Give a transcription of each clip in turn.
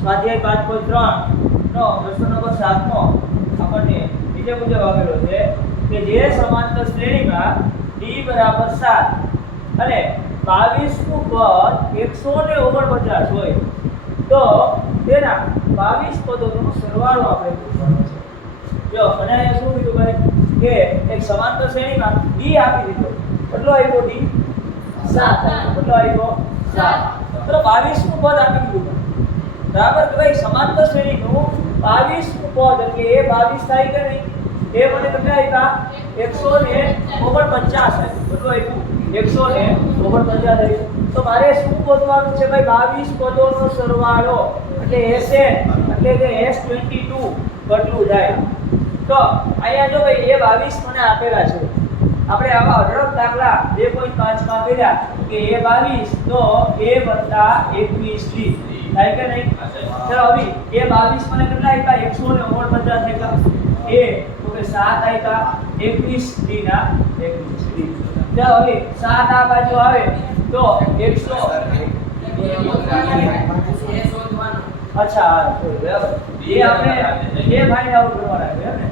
સ્વાધ્યાય પાંચ પોઈન્ટ ત્રણ નો પ્રશ્ન નંબર સાતમો આપણને નીચે મુજબ આપેલો છે કે જે સમાંતર શ્રેણીમાં ડી બરાબર સાત અને બાવીસનું પદ એકસો ને ઓગણપચાસ હોય તો તેના બાવીસ પદોનો સરવાળો આપણે પૂછવાનો છે. જો અને અહીંયા શું કીધું ભાઈ? કે એક સમાંતર શ્રેણીમાં ડી આપી દીધો. કેટલો આવ્યો ડી સાત. કેટલો આવ્યો સાત. તો બાવીસનું પદ આપી દીધું. બરાબર? કે ભાઈ સમાંતર શ્રેણીનું બાવીસ પદ એટલે એ બાવીસ થાય કે નહીં? એ મને કેટલા આપ્યા એકસો ને ઓગણપચાસ બધું આપ્યું. એકસો ને ઓગણપચાસ આવ્યું તો મારે શું ગોતવાનું છે ભાઈ? બાવીસ પદોનો સરવાળો. એટલે એસએન એટલે કે એસ ટ્વેન્ટી ટુ કેટલું જાય. તો અહીંયા જો ભાઈ, એ બાવીસ મને આપેલા છે. આપણે આવા અઢળક દાખલા બે પોઈન્ટ પાંચમાં કર્યા કે એ બાવીસ તો એ વત્તા એકવીસ ડી થાય કે નહીં? ચલો અભી એ બાવીસ મને કેટલા આપ્યા? એકસો ને આપ્યા. એ તો કે સાત આપ્યા. એકવીસ ડી ના એકવીસ ડી ચલો, હવે સાત આ બાજુ આવે તો એકસો. અચ્છા એ આપણે, એ ભાઈ આવું કરવાના છે ને?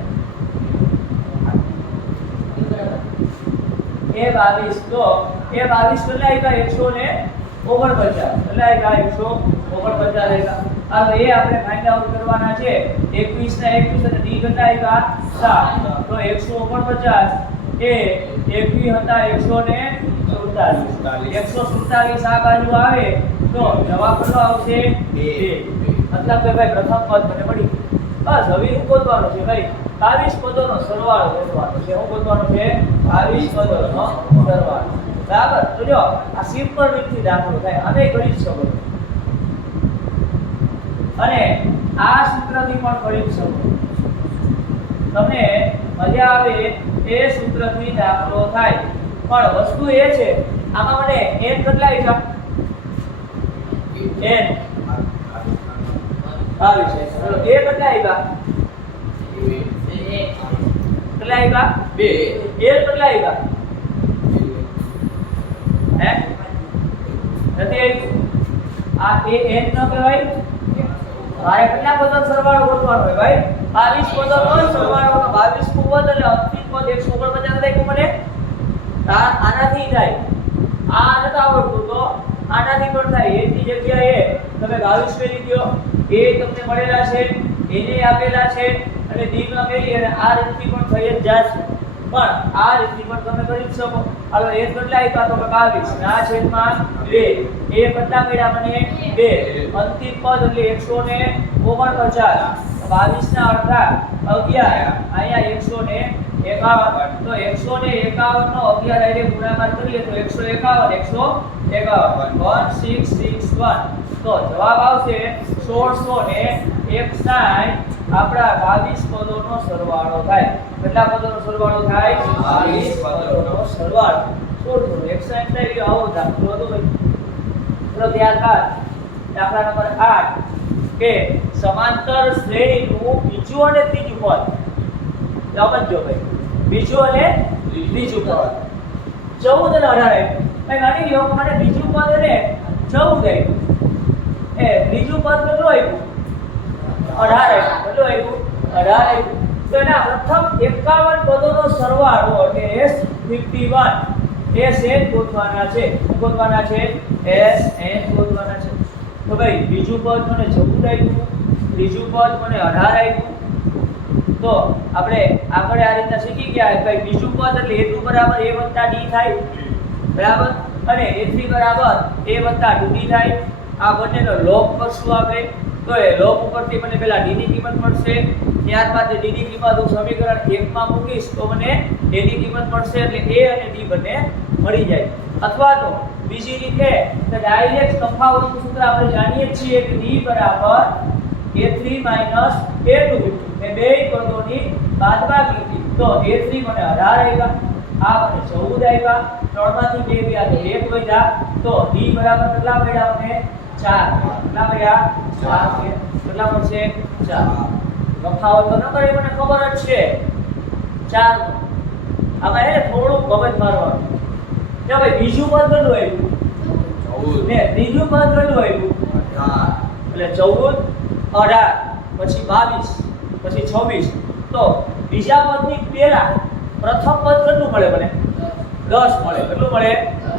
એ બાવીસ, તો એ બાવીસ કેટલા આવ્યા એકસો ને ઓગણપચાસ. કેટલા આવ્યા એકસો ઓગણપચાસ રહેતા હવે એ આપણે ફાઇન્ડ આઉટ કરવાના છે. એકવીસ ના એકવીસ અને ડી કેટલા આવ્યા સાત. તો એકસો ઓગણપચાસ. એ એકવી હતા એકસો ને સુડતાલીસ. એકસો સુડતાલીસ આ બાજુ આવે તો જવાબ કેટલો આવશે? બે. મતલબ કે ભાઈ પ્રથમ પદ મને મળી. બસ હવે હું ગોતવાનો છે ભાઈ. બાવીસ પદોનો સરવાળો ગોતવાનો છે. હું ગોતવાનો છે? બાવીસ પદોનો સરવાળો. બરાબર? તો જો આ સિમ્પલ રીતથી દાખલો થાય. અને જ શકો. અને આ સૂત્રથી પણ કરી જ શકો તમને મજા આવે એ સૂત્રથી દાખલો થાય. પણ વસ્તુ એ છે આમાં મને n કેટલા આપ્યા n. આવી છે ચલો એ કેટલા આપ્યા બે. એ કેટલા હે? નથી આ એ n ન કહેવાય? મારે કેટલા પદનો સરવાળો ગોતવાનો હોય ભાઈ? બાવીસ પદનો સરવાળો બાવીસનું પદ એટલે અંતિમ પદ એકસો ઓગણપચાસ થાય મને આ આનાથી થાય. આ નથી આવડતું, તો આનાથી પણ થાય. એની જગ્યાએ તમે બાવીસ મેળવી દો. એ તમને મળેલા છે, એને આપેલા છે, અને ડી માં મેળવી અને આ રીતથી પણ થઈ જ જશે. પણ આ રીતથી પણ તમે કરી શકો. હવે એ કેટલા આવ્યા તો કે બાવીસ આ છેદમાં બે. એ કેટલા મળ્યા મને બે. અંતિમ પદ એટલે એકસો ને ઓગણપચાસ. બાવીસ ના અડધા. અગિયાર. અહીંયા એકસો ને એકાવન. તો એકસો ને એકાવન નો અગિયાર એટલે ગુણાકાર કરીએ તો એકસો એકાવન એકસો એકાવન. વન સિક્સ સિક્સ વન તો જવાબ આવશે સોળસો ને એકસાઠ. આપણા બાવીસ પદોનો સરવાળો થાય. કેટલા પદોનો સરવાળો થાય? બાવીસ પદોનો સરવાળો. સોળસો. ને એકસાઠ આવો દાખલો હતો ચલો ત્યારબાદ દાખલા નંબર આઠ. કે સમાંતર શ્રેણીનું બીજું અને ત્રીજું પદ. સમજો ભાઈ. બીજું અને ત્રીજું પદ. ચૌદ અને અઢાર ભાઈ, માની લો મને બીજું પદ અને ચૌદ એ ત્રીજું પદ કેટલું આપ્યું? અઢાર કેટલું આપ્યું? અઢાર આપ્યું. તો એના પ્રથમ એકાવન પદોનો સરવાળો એટલે S fifty one S N ગોતવાના છે. ગોતવાના છે? એસ એન ગોતવાના છે. તો ભાઈ, બીજું પદ મને ચૌદ આપ્યું. ત્રીજું પદ મને અઢાર આપ્યું. તો આપણે આપણે આ રીતના શીખી ગયા કે બીજું પદ એટલે a2 બરાબર એ વત્તા ડી થાય. બરાબર? અને a3 બરાબર એ વત્તા 2d થાય. આ બંનેનો લોપ કરશું આપણે. તો એ લોપ ઉપરથી મને પહેલાં ડીની કિંમત મળશે. ત્યારબાદ ડીની કિંમત હું સમીકરણ એકમાં મૂકીશ તો મને એની કિંમત મળશે એટલે એ અને ડી બંને મળી જાય. અથવા તો બીજી રીતે ડાયરેક્ટ તફાવતનું સૂત્ર આપણે જાણીએ છીએ કે ડી બરાબર a3 a2 મે બે પદોની બાદબાકી તો a3 મને 18 આવ્યા આ મને 14 આવ્યા ત્રણમાંથી બે ગયા તો વધ્યા. તો d બરાબર કેટલા મળ્યા મને? 4 કેટલા મળ્યા? 4 કેટલા મળશે? 4 તફાવત તો ન કરી મને ખબર જ છે. 4 આમાં એને થોડું મગજ મારવાનું. કે ભાઈ બીજું પદ કેટલું આવ્યું ચૌદ. ને ત્રીજું પદ કેટલું આવ્યું અઢાર એટલે ચૌદ. અઢાર, પછી બાવીસ, પછી છવ્વીસ. તો બીજા પદની પહેલા પ્રથમ પદ કેટલું મળે મને? દસ મળે. કેટલું મળે?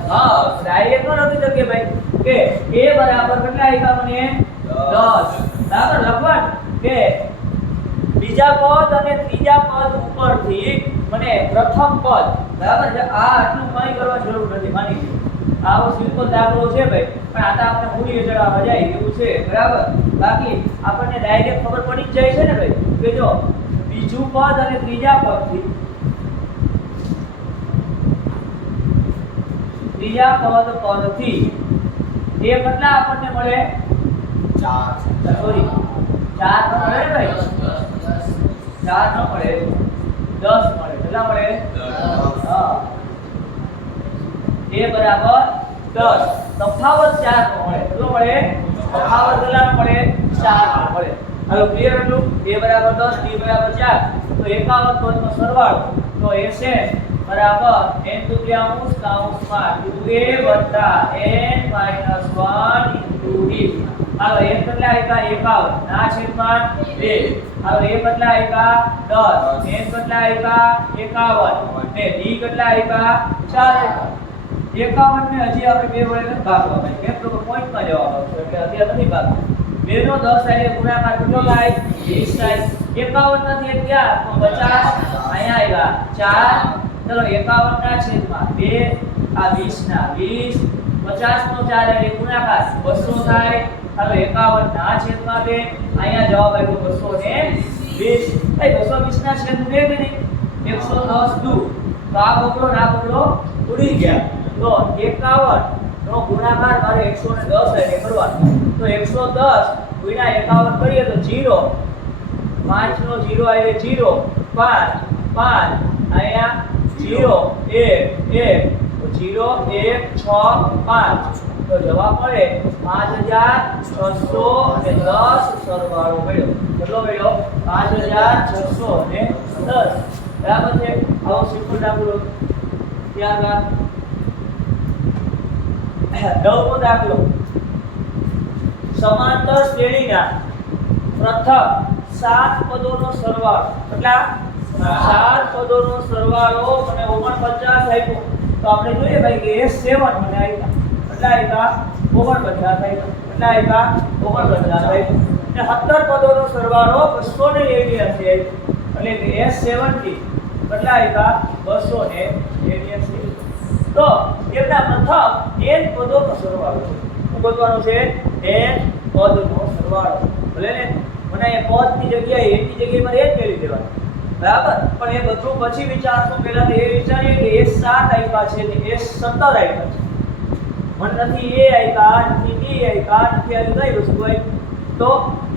હા ડાયરેક્ટ ન લખી શકીએ ભાઈ. કે એ બરાબર કેટલા આપ્યા મને? દસ. બરાબર લખવાનું કે બીજા પદ અને ત્રીજા પદ ઉપરથી મને પ્રથમ પદ, બરાબર છે? આ આટલું કંઈ કરવા જરૂર નથી, માની આવો સિમ્પલ દાખલો છે ભાઈ. પણ આ તો આપણે મૂલ્ય ચડાવવા જાય, એવું છે. બરાબર? બાકી આપણને ડાયરેક્ટ ખબર પડી જ જાય છે ને ભાઈ કે જો બીજું પદ અને ત્રીજા પદથી ત્રીજા પદ પદથી એ કેટલા આપણને મળે? સોરી ચાર ન મળે ભાઈ? ચાર ન મળે દસ મળે કેટલા મળે? હા. એ બરાબર દસ. તફાવત ચાર નો મળે. કેટલો મળે? તફાવત કેટલા મળે? ચાર મળે. હાલો ક્લિયર એટલું? a બરાબર દસ b બરાબર ચાર. તો એકાવન પદનો સરવાળો. તો એ બરાબર n દુત્યાંશ કાઉન્સમાં 2a વત્તા n માઇનસ 1 ઇન્ટુ d. હાલો, n કેટલા આપ્યા? એકાવન. ના છેદમાં બે. હાલો a કેટલા આપ્યા? દસ. n કેટલા આપ્યા? એકાવન. ને d આપ્યા? ચાર આપ્યા. એકાવન ને હજી આપણે બે વડે ભાગવા પડે કેમ તો પોઈન્ટમાં જવાબ આવશે એટલે અત્યારે નથી ભાગવા. બે નો દસ થાય ગુણાકાર કેટલો થાય? વીસ થાય. એકાવન નથી અગિયાર તો પચાસ. અહીંયા આવ્યા. ચાર. ચલો એકાવન ના છેદમાં બે. આ વીસ ના વીસ. પચાસ નો ચાર એટલે ગુણાકાર. બસો થાય. ચાલો એકાવન ના છેદમાં બે. અહીંયા જવાબ આવ્યો બસો ને વીસ. બસો વીસ ના છેદ બે કે નહીં એકસો દસ દુ તો આ બગડો ના બગડો ઉડી ગયા. તો 51 નો ગુણાકાર મારે 110 એટલે કરવાનો. તો 110 ગુણ્યા 51 કરીએ તો 0 5 નો 0 આવે 0 5 5 અહીંયા 0 1 1 તો 0 1 6 5 તો જવાબ મળે 5600 અને 10 સરવાળો મળ્યો કેટલો મળ્યો 5600 અને 10 બરાબર છે? આવો સિમ્પલ દાખલો ત્યાર બાદ નવમો દાખલો સમાંતર શ્રેણીના પ્રથમ સાત પદોનો સરવાળો. કેટલા? સાત પદોનો સરવાળો અને 49 આપ્યો. તો આપણે જોઈએ ભાઈ કે S7 મને આપ્યા. કેટલા આવ્યા 49 આવ્યા કેટલા આવ્યા 49 આવ્યા ને 17 પદોનો સરવાળો 283 આપ્યો. એટલે કે S70 કેટલા આપ્યા? 283 તો તેમના પ્રથમ એન પદોનો સરવાળો શું ગોતવાનો છે? એન પદનો સરવાળો. ભલે ને? મને એ પદની જગ્યાએ એની જગ્યાએ n મેળવી દેવાનું. બરાબર? પણ એ બધું પછી વિચારશું. પહેલા એ વિચારીએ કે એ સાત આપ્યા છે ને એ 17 આપ્યા છે. મને નથી એ આપ્યા, નથી બી આપ્યા, નથી આવી કઈ વસ્તુ હોય તો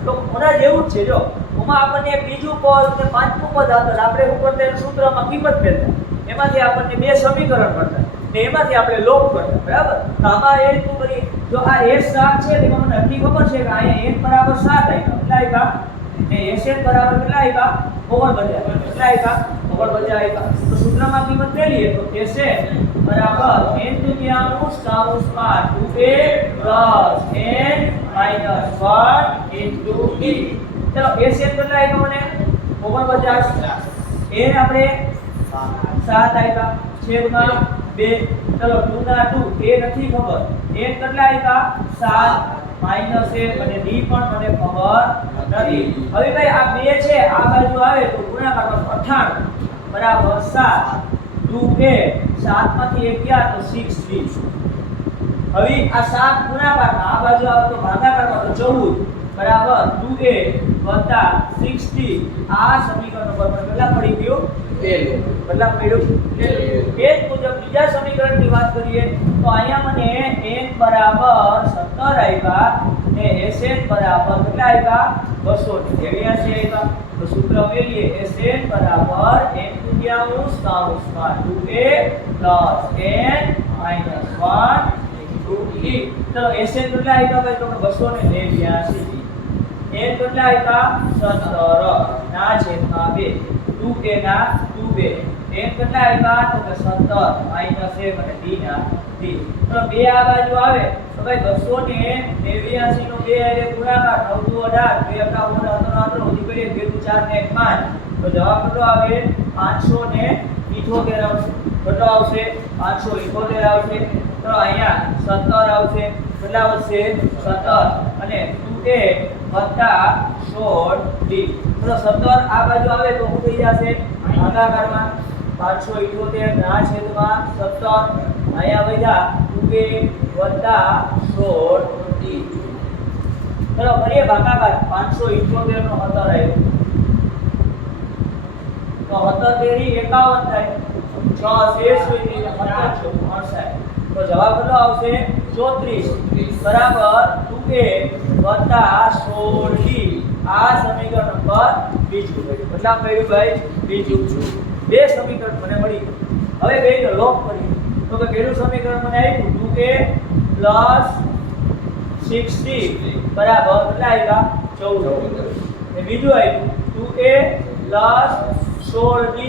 તો ઓના જેવું જ છે, જો. ઓમાં આપણને બીજું પદ કે પાંચમું પદ આપતા આપણે ઉપર તેના સૂત્રમાં કિંમત મેળવતા એમાંથી આપણને બે સમીકરણ મળતા ને એમાંથી આપણે લોપ કર્યો બરાબર? તો આમાં એ રીતનું કરીએ. જો આ એસ સાત છે, તેમાં મને નક્કી ખબર છે કે અહીંયા એક બરાબર સાત આવ્યા કેટલા આવ્યા ને sn બરાબર કેટલા આવ્યા ઓગણ બધા કેટલા આવ્યા ઓગણ બધા આવ્યા તો સૂત્રમાં કિંમત મેળવીએ તો sn બરાબર એન દુનિયાનું સાઉસમાં n દુત્યાંશ N 2a n 1 two B ચલો sn કેટલા આપ્યા મને? 49 એ આપણે સાત આવ્યા છેદમાં બે, ચલો 2 ના 2 એ નથી ખબર. એ કેટલા આપ્યા સાત. માઇનસ એક અને ડી પણ મને ખબર નથી. હવે ભાઈ, આ બે છે, આ બાજુ આવે તો ગુણાકાર કરો અઠાણું. બરાબર, સાત. ટુ એ સાતમાંથી 1 ગયા તો સિક્સ ડી હવે આ 7 ગુણાકાર, આ બાજુ આવે તો ભાગાકાર કરો 14 બરાબર, ટુ એ વત્તા સિક્સ ડી આ સમીકરણ નંબર પર કેટલા પડી ગયું? કેટલા પડ્યું એ જ મુજબ બીજા સમીકરણની વાત કરીએ, તો અહીંયા મને n બરાબર 17 આપ્યા ને sn બરાબર કેટલા આપ્યા 283 આપ્યા તો સૂત્ર મેળવીએ sn બરાબર n દુત્યાંશ કાઉન્સમાં 2a n 1 into e ચલો sn કેટલા આપ્યા ભાઈ? તો 283 n કેટલા આપ્યા 17 ના છેદમાં 2 2 ના 2 2 n કેટલા આવ્યા? તો કે 17 માઇનસ 1 અને d ના d તો બે આ બાજુ આવે, તો ભાઈ 289 નો 2 હારે ગુણાકાર 9 18 બે એકા 18 18 ઉધી કરીએ 2 4 ને 5 તો જવાબ કેટલો આવે? 578 આવશે. કેટલો આવશે? 578 આવશે. તો અહીંયા 17 આવશે. કેટલા વધશે? 17 અને 2a વત્તા 16d તો 17 આ બાજુ આવે તો શું થઈ જશે? ભાગાકારમાં. 578 ના છેદમાં 17 અહીંયા વધ્યા 2a વત્તા 16d ચલો કરીએ ભાગાકાર 578 નો 17 આવ્યો. તો 17 તેરી 51 થાય. છ શેષ હોય એટલે 17 છે 68 તો જવાબ કેટલો આવશે? 34 બરાબર 2a વત્તા 16d આ સમીકરણ નંબર બીજું બદલાવ કર્યું ભાઈ? બીજું બે સમીકરણ મને મળી. હવે બેનો લોક કરી. તો કે પહેલું સમીકરણ મને આવ્યું 2a 60 બરાબર કેટલા આવ્યા ચૌદ. ને બીજું આવ્યું 2a 16d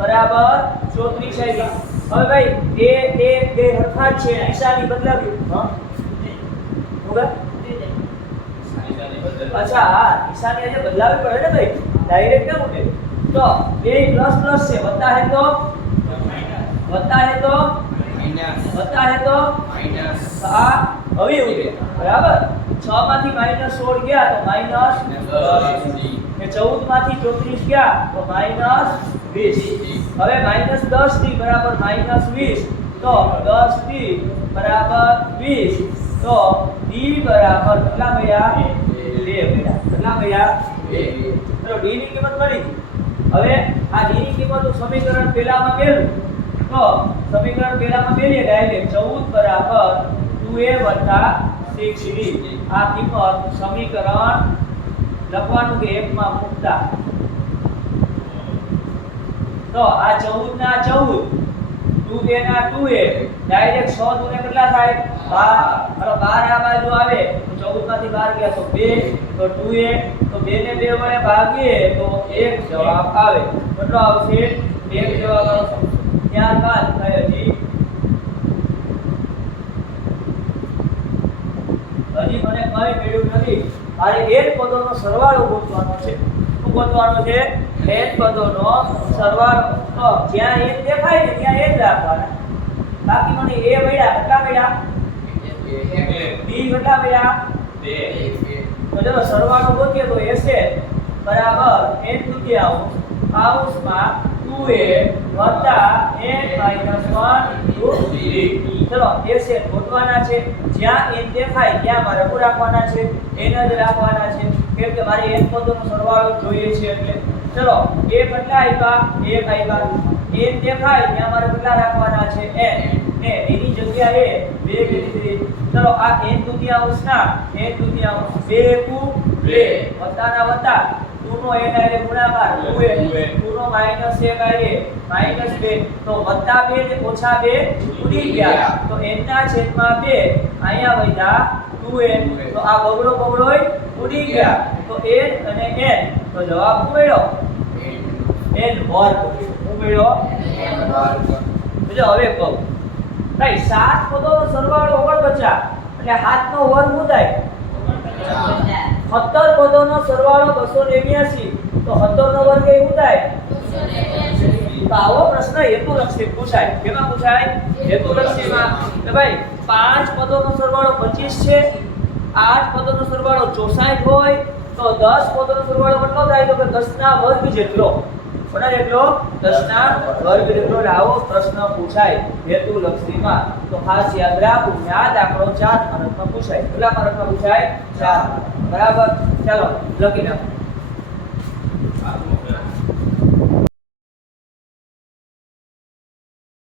બરાબર 34 આવ્યા હવે ભાઈ એ એ બે હરખા છે. નિશાની બદલાવી. હા? અચ્છા હા નિશાની આજે બદલાવી પડે ને ભાઈ. ડાયરેક્ટ ના ઉઠે તો બે પ્લસ પ્લસ છે વત્તા હે તો વત્તા હે તો વત્તા હે તો આ હવે ઉઠે બરાબર 6 માંથી માઇનસ 16 ગયા તો માઇનસ ને 14 માંથી 34 ગયા તો માઇનસ 20 હવે માઇનસ 10 થી બરાબર માઇનસ 20 તો 10 થી બરાબર 20 તો d બરાબર કેટલા મળ્યા 2 મળ્યા કેટલા મળ્યા ચલો d ની કિંમત મળી હવે આ d ની કિંમતનું સમીકરણ પહેલામાં મેળવું. તો સમીકરણ પહેલામાં મેળવીએ ડાયરેક્ટ 14 બરાબર 2a 6d આ કિંમત સમીકરણ લખવાનું કે એકમાં મૂકતા. તો આ 14 ના 14 2a ના 2a ડાયરેક્ટ 100 દુને કેટલા થાય? 12 હવે 12 આ બાજુ આવે, તો 14 માંથી 12 ગયા તો 2 તો 2a તો 2 ને 2 વડે ભાગીએ, તો 1 જવાબ આવે. કેટલો આવશે? 1 જવાબ આવશે. ત્યારબાદ થાય હજી. હજી મને કઈ મળ્યું નથી. મારે એક પદોનો સરવાળો ગોતવાનો છે. શું ગોતવાનો છે? N પદોનો સરવાળો જ્યાં એક દેખાય ને ત્યાં એક રાખવાના. બાકી મને એ મળ્યા કેટલા મળ્યા? બી કેટલા મળ્યા? તો જો સરવાળો ગોતીએ તો એસે બરાબર n દુત્યાંશ આઉસમાં 2a વત્તા n માઇનસ 1 ચલો છે, ગોતવાના છે. જ્યાં n દેખાય, ત્યાં મારે શું રાખવાના છે. n જ રાખવાના છે. કેમ કે મારે n પદોનો સરવાળો જોઈએ છે એટલે. ચલો a કેટલા આપ્યા 1 આપ્યા n દેખાય ત્યાં મારે કેટલા રાખવાના છે n ને એની જગ્યાએ 2 લીધી ચલો, આ n દુત્યાંશ ના, n દુત્યાંશ 2 કુ 2 વત્તાના વત્તા. 2 નો n આરે ગુણાકાર. 2a 2 નો માઇનસ 1 આરે માઇનસ 2 તો વત્તા 2 ને ઓછા 2 ઉડી ગયા. તો n ના છેદમાં 2 અહીંયા વધ્યા 2n તો આ બગડો બગડોય ઉડી ગયા. તો n અને n. તો જવાબ મળ્યો? N વર્ગ. શું મળ્યો જો હવે કહું. ભાઈ, સાત પદોનો સરવાળો ઓગણ બચા એટલે હાથ નો વર્ગ શું થાય? સત્તર પદોનો સરવાળો બસો નેવ્યાસી. તો સત્તર નો વર્ગ એ શું થાય? આવો પ્રશ્ન હેતુ લક્ષી પૂછાય. કેમાં પૂછાય? હેતુલક્ષીમાં. કે ભાઈ, પાંચ પદોનો સરવાળો 25 છે. આઠ પદોનો સરવાળો 64 હોય. તો 10 પદોનો સરવાળો કેટલો થાય? તો કે 10 ના વર્ગ જેટલો. કોના એટલો 10 ના વર્ગ જેટલો એટલે આવો પ્રશ્ન પૂછાય હેતુલક્ષીમાં તો ખાસ યાદ રાખો, યાદ આંકડો ચાર માર્કમાં પૂછાય. કેટલા માર્કમાં પૂછાય? ચાર. બરાબર? ચાલો, લખી નાખો.